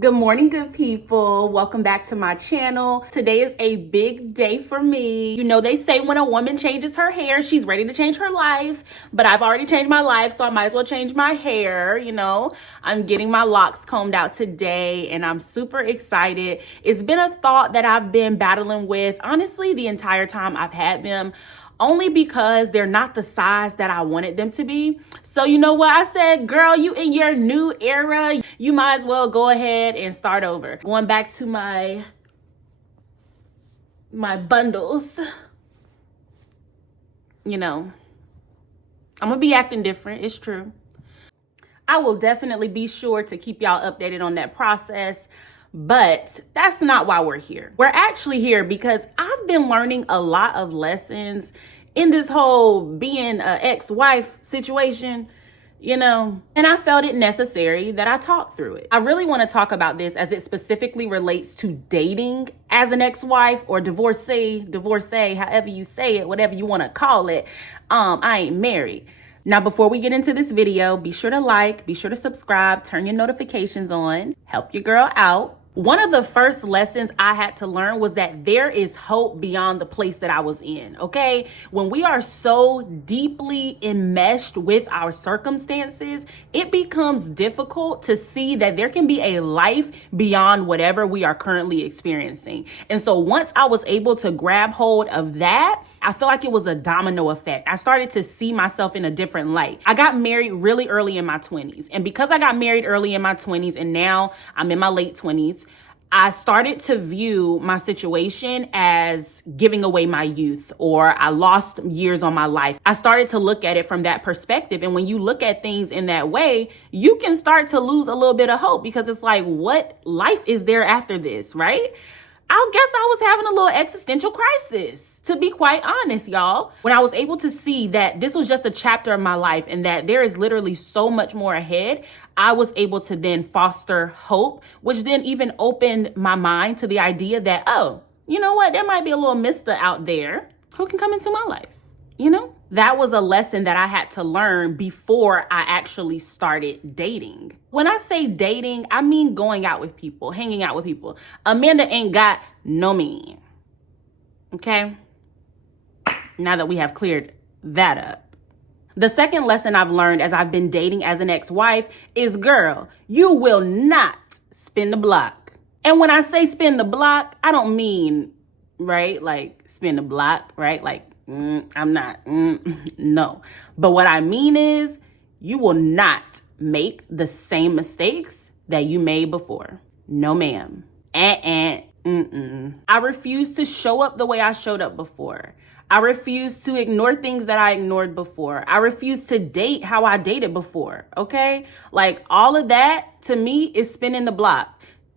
Good morning, good people. Welcome back to my channel. Today is a big day for me. You know, they say when a woman changes her hair, she's ready to change her life, but I've already changed my life, so I might as well change my hair. You know, I'm getting my locks combed out today and I'm super excited. It's been a thought that I've been battling with, honestly, the entire time I've had them, only because they're not the size that I wanted them to be. So you know what? I said, girl, you in your new era, you might as well go ahead and start over. Going back to my bundles, you know, I'm gonna be acting different, it's true. I will definitely be sure to keep y'all updated on that process. But that's not why we're here. We're actually here because I've been learning a lot of lessons in this whole being an ex-wife situation, you know, and I felt it necessary that I talk through it. I really want to talk about this as it specifically relates to dating as an ex-wife or divorcee, however you say it, whatever you want to call it. I ain't married. Now, before we get into this video, be sure to like, be sure to subscribe, turn your notifications on, help your girl out. One of the first lessons I had to learn was that there is hope beyond the place that I was in, okay? When we are so deeply enmeshed with our circumstances, it becomes difficult to see that there can be a life beyond whatever we are currently experiencing. And so once I was able to grab hold of that, I feel like it was a domino effect. I started to see myself in a different light. I got married really early in my 20s. And because I got married early in my 20s and now I'm in my late 20s, I started to view my situation as giving away my youth, or I lost years on my life. I started to look at it from that perspective. And when you look at things in that way, you can start to lose a little bit of hope, because it's like, what life is there after this, right? I guess I was having a little existential crisis, to be quite honest, y'all. When I was able to see that this was just a chapter of my life and that there is literally so much more ahead, I was able to then foster hope, which then even opened my mind to the idea that, oh, you know what? There might be a little mister out there who can come into my life, you know? That was a lesson that I had to learn before I actually started dating. When I say dating, I mean going out with people, hanging out with people. Amanda ain't got no man, okay? Now that we have cleared that up. The second lesson I've learned as I've been dating as an ex-wife is, girl, you will not spin the block. And when I say spin the block, I don't mean, right, like spin the block, right? Like, I'm not, no. But what I mean is, you will not make the same mistakes that you made before. No, ma'am. I refuse to show up the way I showed up before. I refuse to ignore things that I ignored before. I refuse to date how I dated before, okay? Like, all of that, to me, is spinning the block.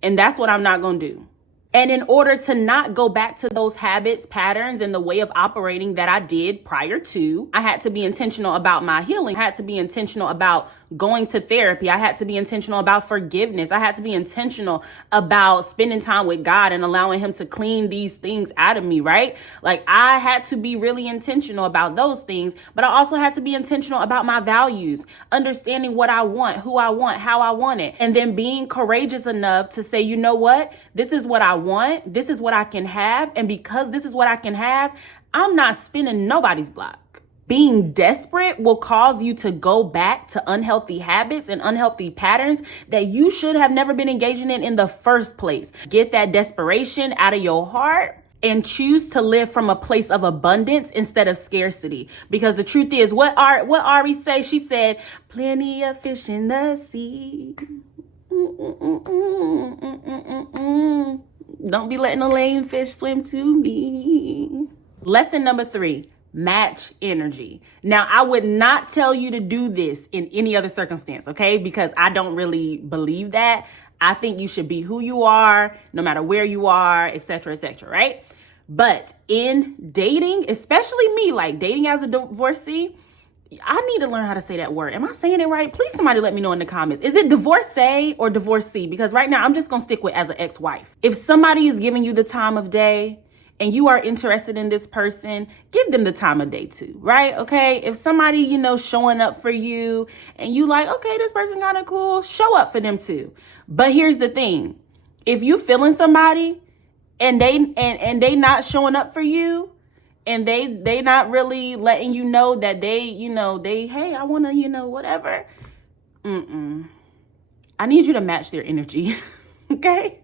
And that's what I'm not gonna do. And in order to not go back to those habits, patterns, and the way of operating that I did prior to, I had to be intentional about my healing. I had to be intentional about going to therapy. I had to be intentional about forgiveness. I had to be intentional about spending time with God and allowing him to clean these things out of me, right? Like, I had to be really intentional about those things, but I also had to be intentional about my values, understanding what I want, who I want, how I want it, and then being courageous enough to say, you know what? This is what I want. This is what I can have. And because this is what I can have, I'm not spinning nobody's block. Being desperate will cause you to go back to unhealthy habits and unhealthy patterns that you should have never been engaging in the first place. Get that desperation out of your heart and choose to live from a place of abundance instead of scarcity. Because the truth is, what Ari say? She said, plenty of fish in the sea. Don't be letting a lame fish swim to me. Lesson number 3. Match energy. Now, I would not tell you to do this in any other circumstance, okay? Because I don't really believe that. I think you should be who you are, no matter where you are, etc., right? But in dating, especially me, like dating as a divorcee, I need to learn how to say that word. Am I saying it right? Please, somebody let me know in the comments. Is it divorcee or divorcee? Because right now, I'm just going to stick with as an ex-wife. If somebody is giving you the time of day, and you are interested in this person, give them the time of day too, right? Okay. If somebody, you know, showing up for you and you like, okay, this person kind of cool, show up for them too. But here's the thing. If you feeling somebody and they not showing up for you, and they not really letting you know that they hey, I want to, whatever. I need you to match their energy. Okay?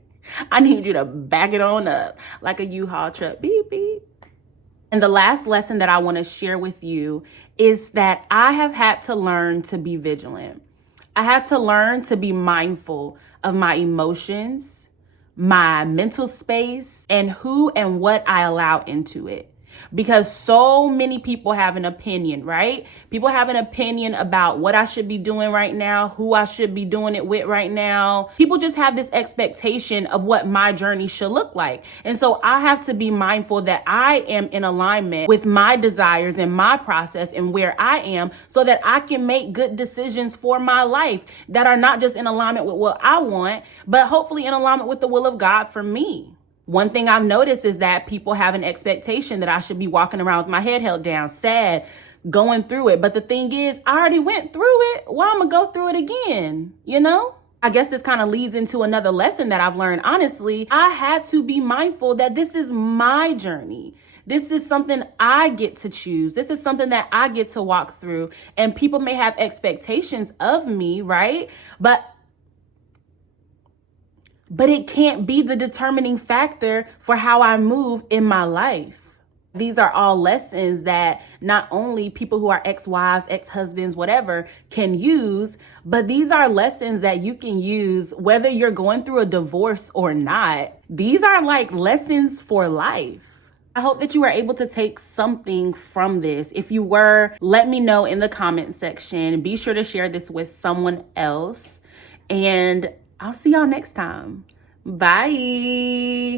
I need you to back it on up like a U-Haul truck. Beep, beep. And the last lesson that I want to share with you is that I have had to learn to be vigilant. I had to learn to be mindful of my emotions, my mental space, and who and what I allow into it. Because so many people have an opinion, right? People have an opinion about what I should be doing right now, who I should be doing it with right now. People just have this expectation of what my journey should look like. And so I have to be mindful that I am in alignment with my desires and my process and where I am, so that I can make good decisions for my life that are not just in alignment with what I want, but hopefully in alignment with the will of God for me. One thing I've noticed is that people have an expectation that I should be walking around with my head held down, sad, going through it. But the thing is, I already went through it. Why am I gonna go through it again? I guess this kind of leads into another lesson that I've learned. Honestly, I had to be mindful that this is my journey. This is something I get to choose. This is something that I get to walk through. And people may have expectations of me, right? But it can't be the determining factor for how I move in my life. These are all lessons that not only people who are ex-wives, ex-husbands, whatever, can use, but these are lessons that you can use whether you're going through a divorce or not. These are like lessons for life. I hope that you were able to take something from this. If you were, let me know in the comment section. Be sure to share this with someone else. And I'll see y'all next time. Bye.